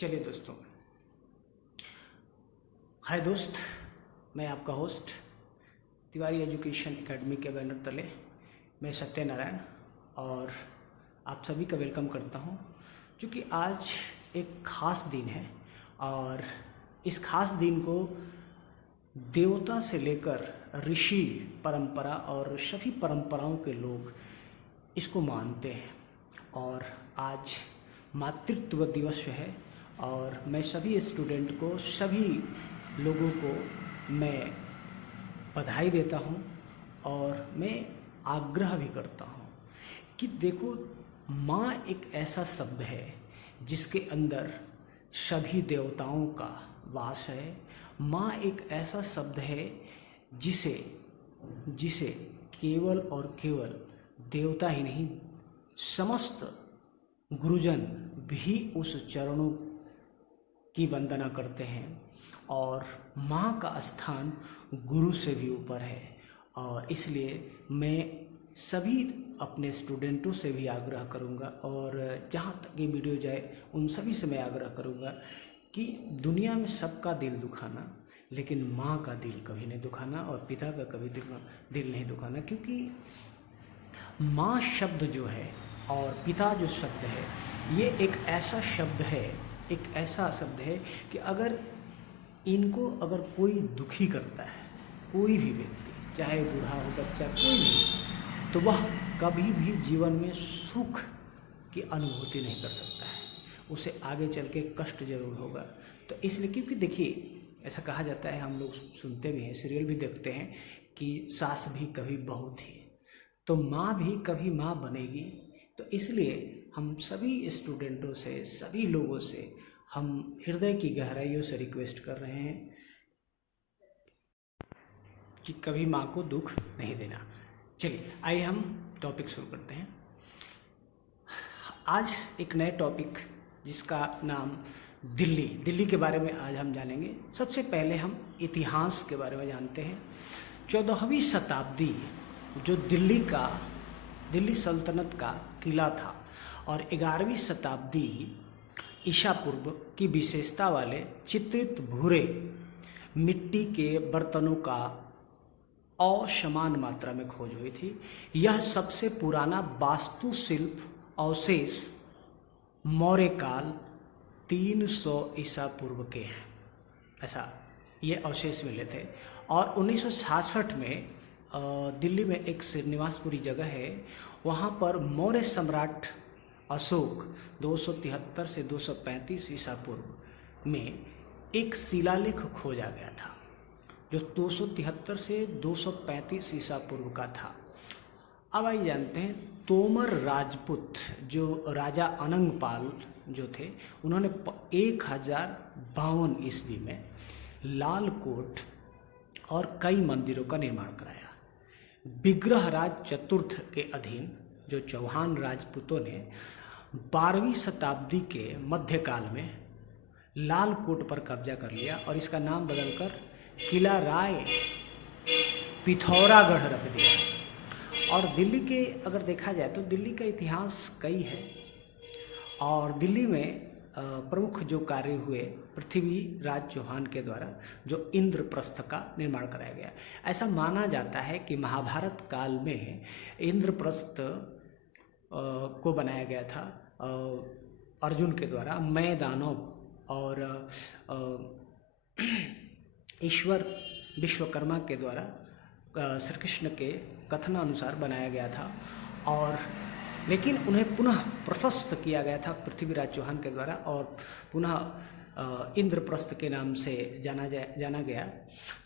चलिए दोस्तों, हाय दोस्त, मैं आपका होस्ट तिवारी एजुकेशन एकेडमी के बैनर तले मैं सत्यनारायण और आप सभी का वेलकम करता हूं। क्योंकि आज एक ख़ास दिन है और इस खास दिन को देवता से लेकर ऋषि परंपरा और सभी परंपराओं के लोग इसको मानते हैं। और आज मातृत्व दिवस है और मैं सभी स्टूडेंट को, सभी लोगों को मैं बधाई देता हूं और मैं आग्रह भी करता हूं कि देखो, माँ एक ऐसा शब्द है जिसके अंदर सभी देवताओं का वास है। माँ एक ऐसा शब्द है जिसे केवल और केवल देवता ही नहीं, समस्त गुरुजन भी उस चरणों की वंदना करते हैं। और माँ का स्थान गुरु से भी ऊपर है। और इसलिए मैं सभी अपने स्टूडेंटों से भी आग्रह करूँगा और जहाँ तक ये वीडियो जाए उन सभी से मैं आग्रह करूँगा कि दुनिया में सबका दिल दुखाना, लेकिन माँ का दिल कभी नहीं दुखाना और पिता का कभी दिल नहीं दुखाना। क्योंकि माँ शब्द जो है और पिता जो शब्द है, ये एक ऐसा शब्द है कि अगर कोई दुखी करता है, कोई भी व्यक्ति, चाहे बूढ़ा हो, बच्चा, कोई भी, तो वह कभी भी जीवन में सुख की अनुभूति नहीं कर सकता है। उसे आगे चल के कष्ट जरूर होगा। तो इसलिए, क्योंकि देखिए, ऐसा कहा जाता है, हम लोग सुनते भी हैं, सीरियल भी देखते हैं कि सास भी कभी बहू थी, तो माँ भी कभी माँ बनेगी। तो इसलिए हम सभी स्टूडेंटों से, सभी लोगों से हम हृदय की गहराइयों से रिक्वेस्ट कर रहे हैं कि कभी माँ को दुख नहीं देना। चलिए, आइए हम टॉपिक शुरू करते हैं। आज एक नए टॉपिक जिसका नाम दिल्ली के बारे में आज हम जानेंगे। सबसे पहले हम इतिहास के बारे में जानते हैं। 14वीं शताब्दी जो दिल्ली सल्तनत का किला था और 11वीं शताब्दी ईसा पूर्व की विशेषता वाले चित्रित भूरे मिट्टी के बर्तनों का असमान मात्रा में खोज हुई थी। यह सबसे पुराना वास्तुशिल्प अवशेष मौर्य काल 300 ईसा पूर्व के हैं, ऐसा ये अवशेष मिले थे। और 1966 में दिल्ली में एक श्रीनिवासपुरी जगह है, वहाँ पर मौर्य सम्राट अशोक 273 से 235 ईसा पूर्व में एक शिलालेख खोजा गया था जो 273 से 235 ईसा पूर्व का था। अब आइए जानते हैं, तोमर राजपूत जो राजा अनंगपाल जो थे, उन्होंने 1052 ईस्वी में लाल कोट और कई मंदिरों का निर्माण कराया। विग्रहराज चतुर्थ के अधीन जो चौहान राजपूतों ने 12वीं शताब्दी के मध्यकाल में लाल कोट पर कब्जा कर लिया और इसका नाम बदलकर किला राय पिथौरागढ़ रख दिया। और दिल्ली के अगर देखा जाए तो दिल्ली का इतिहास कई है और दिल्ली में प्रमुख जो कार्य हुए, पृथ्वीराज चौहान के द्वारा जो इंद्रप्रस्थ का निर्माण कराया गया। ऐसा माना जाता है कि महाभारत काल में इंद्रप्रस्थ को बनाया गया था अर्जुन के द्वारा। मैं दानव और ईश्वर विश्वकर्मा के द्वारा श्री कृष्ण के कथनानुसार बनाया गया था। और लेकिन उन्हें पुनः प्रशस्त किया गया था पृथ्वीराज चौहान के द्वारा और पुनः इंद्रप्रस्थ के नाम से जाना गया।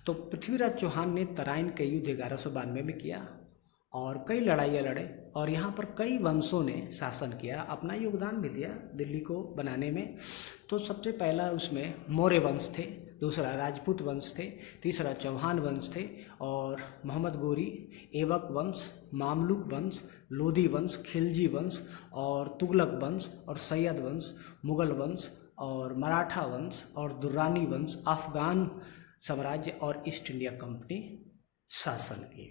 तो पृथ्वीराज चौहान ने तराइन के युद्ध 1192 में किया और कई लड़ाइयाँ लड़े और यहाँ पर कई वंशों ने शासन किया, अपना योगदान भी दिया दिल्ली को बनाने में। तो सबसे पहला उसमें मौर्य वंश थे, दूसरा राजपूत वंश थे, तीसरा चौहान वंश थे और मोहम्मद गोरी, ऐबक वंश, मामलुक वंश, लोधी वंश, खिलजी वंश और तुगलक वंश और सैयद वंश, मुगल वंश और मराठा वंश और दुर्रानी वंश, अफगान साम्राज्य और ईस्ट इंडिया कंपनी शासन की।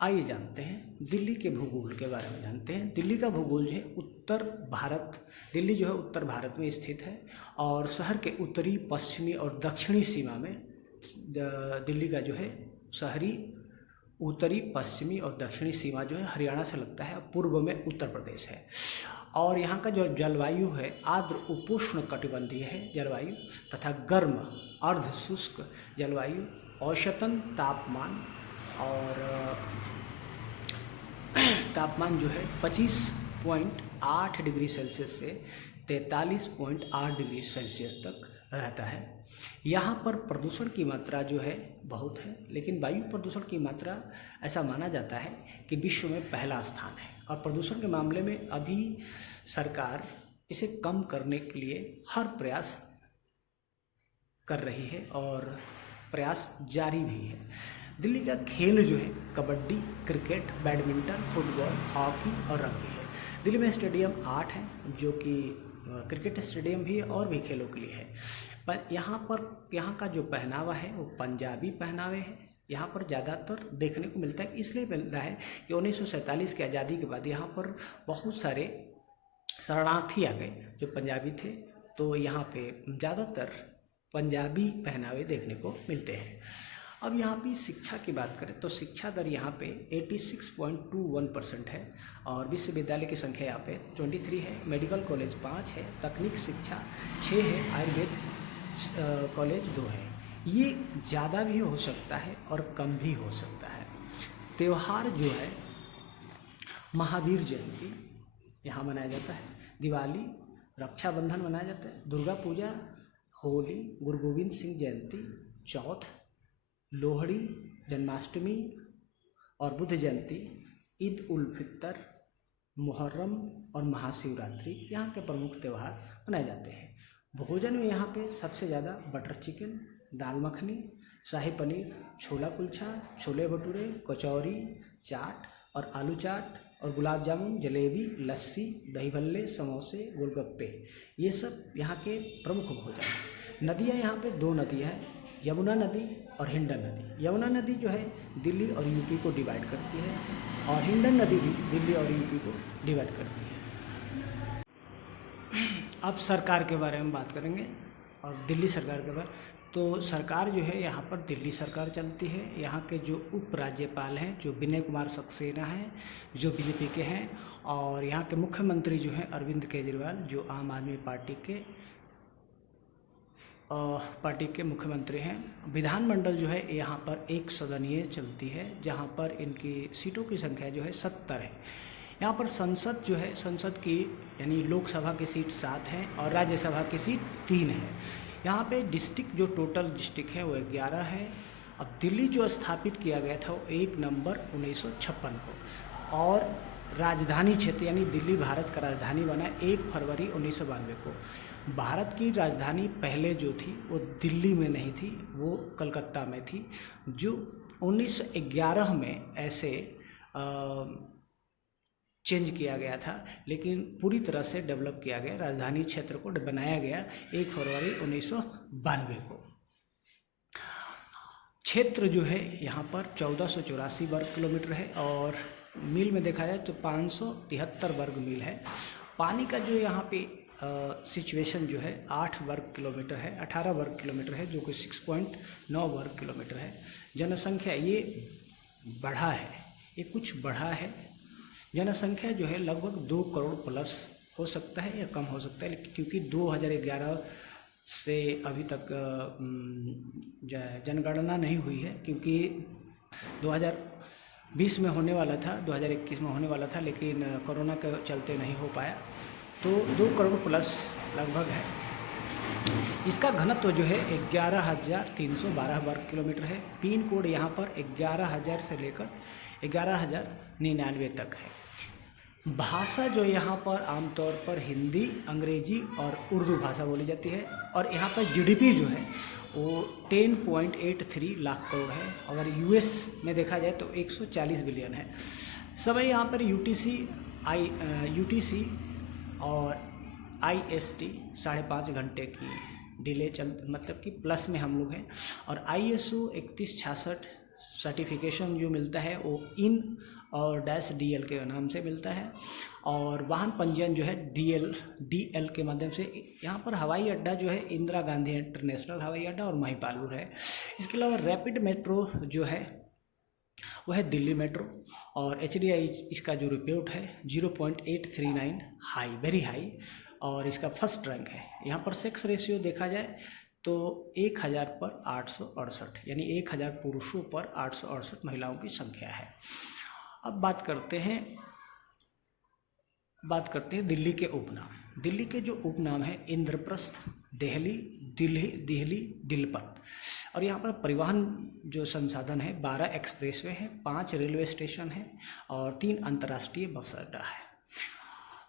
आइए जानते हैं दिल्ली के भूगोल के बारे में जानते हैं। दिल्ली का भूगोल जो है उत्तर भारत, दिल्ली जो है उत्तर भारत में स्थित है और शहर के उत्तरी, पश्चिमी और दक्षिणी सीमा में दिल्ली का जो है शहरी, उत्तरी, पश्चिमी और दक्षिणी सीमा जो है हरियाणा से लगता है, पूर्व में उत्तर प्रदेश है। और यहाँ का जो जलवायु है आर्द्र उपोष्ण कटिबंधीय है जलवायु तथा गर्म अर्ध शुष्क जलवायु। औसतन तापमान जो है 25.8 डिग्री सेल्सियस से 43.8 डिग्री सेल्सियस तक रहता है। यहाँ पर प्रदूषण की मात्रा जो है बहुत है, लेकिन वायु प्रदूषण की मात्रा ऐसा माना जाता है कि विश्व में पहला स्थान है और प्रदूषण के मामले में अभी सरकार इसे कम करने के लिए हर प्रयास कर रही है और प्रयास जारी भी है। दिल्ली का खेल जो है kabaddi, cricket, badminton, football, hockey और रग्बी है। दिल्ली में स्टेडियम 8 हैं जो कि क्रिकेट स्टेडियम भी और भी खेलों के लिए है। पर यहाँ का जो पहनावा है वो पंजाबी पहनावे है। यहाँ पर ज़्यादातर देखने को मिलता है, इसलिए मिलता है कि 1947 की आज़ादी के बाद यहाँ पर बहुत सारे शरणार्थी आ गए जो पंजाबी थे, तो यहाँ पे ज़्यादातर पंजाबी पहनावे देखने को मिलते हैं। अब यहाँ पे शिक्षा की बात करें तो शिक्षा दर यहाँ पे 86.21% है और विश्वविद्यालय की संख्या यहाँ पे 23 है, मेडिकल कॉलेज 5 है, तकनीक शिक्षा 6 है, आयुर्वेद कॉलेज 2 है। ये ज़्यादा भी हो सकता है और कम भी हो सकता है। त्यौहार जो है महावीर जयंती यहाँ मनाया जाता है, दिवाली, रक्षाबंधन मनाया जाता है, दुर्गा पूजा, होली, गुरु गोविंद सिंह जयंती, चौथ, लोहड़ी, जन्माष्टमी और बुद्ध जयंती, ईद उल फितर, मुहर्रम और महाशिवरात्रि यहाँ के प्रमुख त्यौहार मनाए जाते हैं। भोजन में यहाँ पे सबसे ज़्यादा बटर चिकन, दाल मखनी, शाही पनीर, छोला कुलचा, छोले भटूरे, कचौरी, चाट और आलू चाट और गुलाब जामुन, जलेबी, लस्सी, दही भल्ले, समोसे, गोलगप्पे, ये सब यहाँ के प्रमुख भोजन हैं। नदियाँ यहाँ पे 2 नदियाँ हैं, यमुना नदी और हिंडन नदी। यमुना नदी जो है दिल्ली और यूपी को डिवाइड करती है और हिंडन नदी भी दिल्ली और यूपी को डिवाइड करती है। अब सरकार के बारे में बात करेंगे और दिल्ली सरकार के बारे। तो सरकार जो है यहाँ पर दिल्ली सरकार चलती है। यहाँ के जो उप राज्यपाल हैं जो विनय कुमार सक्सेना हैं जो बीजेपी के हैं, और यहाँ के मुख्यमंत्री जो हैं अरविंद केजरीवाल जो आम आदमी पार्टी के मुख्यमंत्री हैं। विधानमंडल जो है यहाँ पर 1 सदनीय चलती है जहाँ पर इनकी सीटों की संख्या जो है 70 है। यहाँ पर संसद जो है, संसद की यानी लोकसभा की सीट 7 हैं और राज्यसभा की सीट 3 है। यहाँ पे डिस्ट्रिक्ट जो टोटल डिस्ट्रिक्ट है वो 11 है। अब दिल्ली जो स्थापित किया गया था वो 1 नवंबर 1956 को और राजधानी क्षेत्र यानी दिल्ली भारत का राजधानी बना 1 फरवरी 1992 को। भारत की राजधानी पहले जो थी वो दिल्ली में नहीं थी, वो कलकत्ता में थी, जो 1911 में ऐसे चेंज किया गया था, लेकिन पूरी तरह से डेवलप किया गया, राजधानी क्षेत्र को बनाया गया 1 फरवरी 1992 को। क्षेत्र जो है यहाँ पर 1484 वर्ग किलोमीटर है और मील में देखा जाए तो 573 वर्ग मील है। पानी का जो यहाँ पे सिचुएशन जो है 8 वर्ग किलोमीटर है, 18 वर्ग किलोमीटर है जो कि 6.9 वर्ग किलोमीटर है। जनसंख्या ये बढ़ा है, ये कुछ बढ़ा है। जनसंख्या जो है लगभग 2 करोड़ प्लस हो सकता है या कम हो सकता है, क्योंकि 2011 से अभी तक जनगणना नहीं हुई है, क्योंकि 2020 में होने वाला था, 2021 में होने वाला था, लेकिन कोरोना के चलते नहीं हो पाया, तो 2 करोड़ प्लस लगभग है। इसका घनत्व जो है 11,312 वर्ग किलोमीटर है। पिन कोड यहाँ पर 11,000 से लेकर 11,099 तक है। भाषा जो यहाँ पर आमतौर पर हिंदी, अंग्रेजी और उर्दू भाषा बोली जाती है और यहाँ पर जीडीपी जो है वो 10.83 लाख करोड़ है। अगर यूएस में देखा जाए तो 140 बिलियन है। समय यहाँ पर यूटीसी और IST 5.5 घंटे की डिले मतलब कि प्लस में हम लोग हैं, और ISO 3166 सर्टिफिकेशन जो मिलता है वो इन और -DL के नाम से मिलता है। और वाहन पंजीयन जो है DL के माध्यम से। यहाँ पर हवाई अड्डा जो है इंदिरा गांधी इंटरनेशनल हवाई अड्डा और महिपालपुर है। इसके अलावा रैपिड मेट्रो जो है वो है दिल्ली मेट्रो, और HDI इसका जो रिपोर्ट है 0.839 हाई, वेरी हाई, और इसका फर्स्ट रैंक है। यहाँ पर सेक्स रेशियो देखा जाए तो 1000 पर 868, यानी 1000 पुरुषों पर 868 महिलाओं की संख्या है। अब बात करते हैं दिल्ली के उपनाम। दिल्ली के जो उपनाम है इंद्रप्रस्थ, दिल्ली, दिलपत। और यहाँ पर परिवहन जो संसाधन है 12 एक्सप्रेसवे है, 5 रेलवे स्टेशन है और 3 अंतर्राष्ट्रीय बस अड्डा है।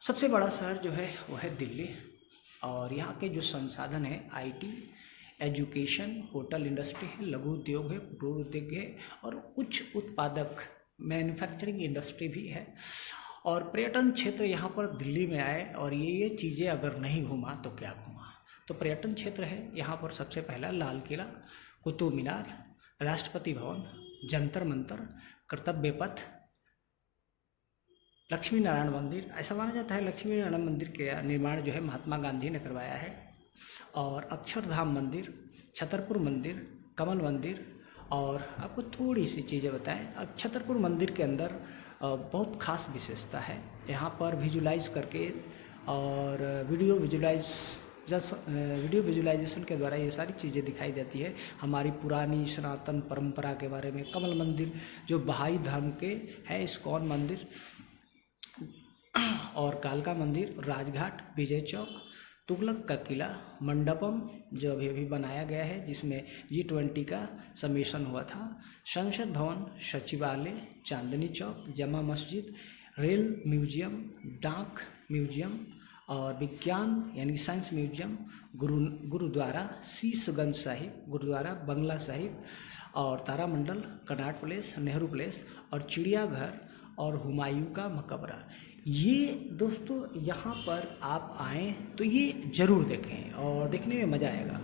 सबसे बड़ा शहर जो है वो है दिल्ली, और यहाँ के जो संसाधन है IT, एजुकेशन, होटल इंडस्ट्री है, लघु उद्योग है, कुटीर उद्योग है, और कुछ उत्पादक मैन्युफैक्चरिंग इंडस्ट्री भी है। और पर्यटन क्षेत्र यहाँ पर दिल्ली में आए और ये चीज़ें अगर नहीं घूमा तो क्या घूमा। तो पर्यटन क्षेत्र है यहाँ पर सबसे पहला लाल किला, कुतुब मीनार, राष्ट्रपति भवन, जंतर मंतर, कर्तव्य पथ, लक्ष्मी नारायण मंदिर। ऐसा माना जाता है लक्ष्मी नारायण मंदिर के निर्माण जो है महात्मा गांधी ने करवाया है। और अक्षरधाम मंदिर, छतरपुर मंदिर, कमल मंदिर। और आपको थोड़ी सी चीज़ें बताएं, छतरपुर मंदिर के अंदर बहुत खास विशेषता है। यहाँ पर विजुलाइज करके और वीडियो विजुलाइजेशन के द्वारा ये सारी चीज़ें दिखाई जाती है हमारी पुरानी सनातन परंपरा के बारे में। कमल मंदिर जो बहाई धर्म के है, इस्कॉन मंदिर, और कालका मंदिर, राजघाट, विजय चौक, तुगलक का किला, मंडपम जो अभी बनाया गया है जिसमें G20 का सम्मेलन हुआ था, संसद भवन, सचिवालय, चांदनी चौक, जमा मस्जिद, रेल म्यूजियम, डाक म्यूजियम, और विज्ञान यानी साइंस म्यूजियम, गुरुद्वारा शीशगंज साहिब, गुरुद्वारा बंगला साहिब, और तारामंडल, कनॉट प्लेस, नेहरू प्लेस, और चिड़ियाघर, और हुमायूं का मकबरा। ये दोस्तों यहाँ पर आप आएँ तो ये ज़रूर देखें और देखने में मज़ा आएगा।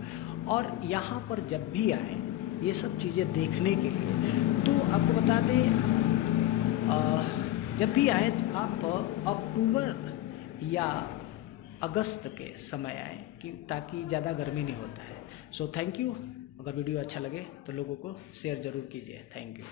और यहाँ पर जब भी आएँ ये सब चीज़ें देखने के लिए, तो आपको बता दें जब भी आए तो आप अक्टूबर या अगस्त के समय आएँ कि ताकि ज़्यादा गर्मी नहीं होता है। So thank you. अगर वीडियो अच्छा लगे तो लोगों को शेयर ज़रूर कीजिए। Thank you.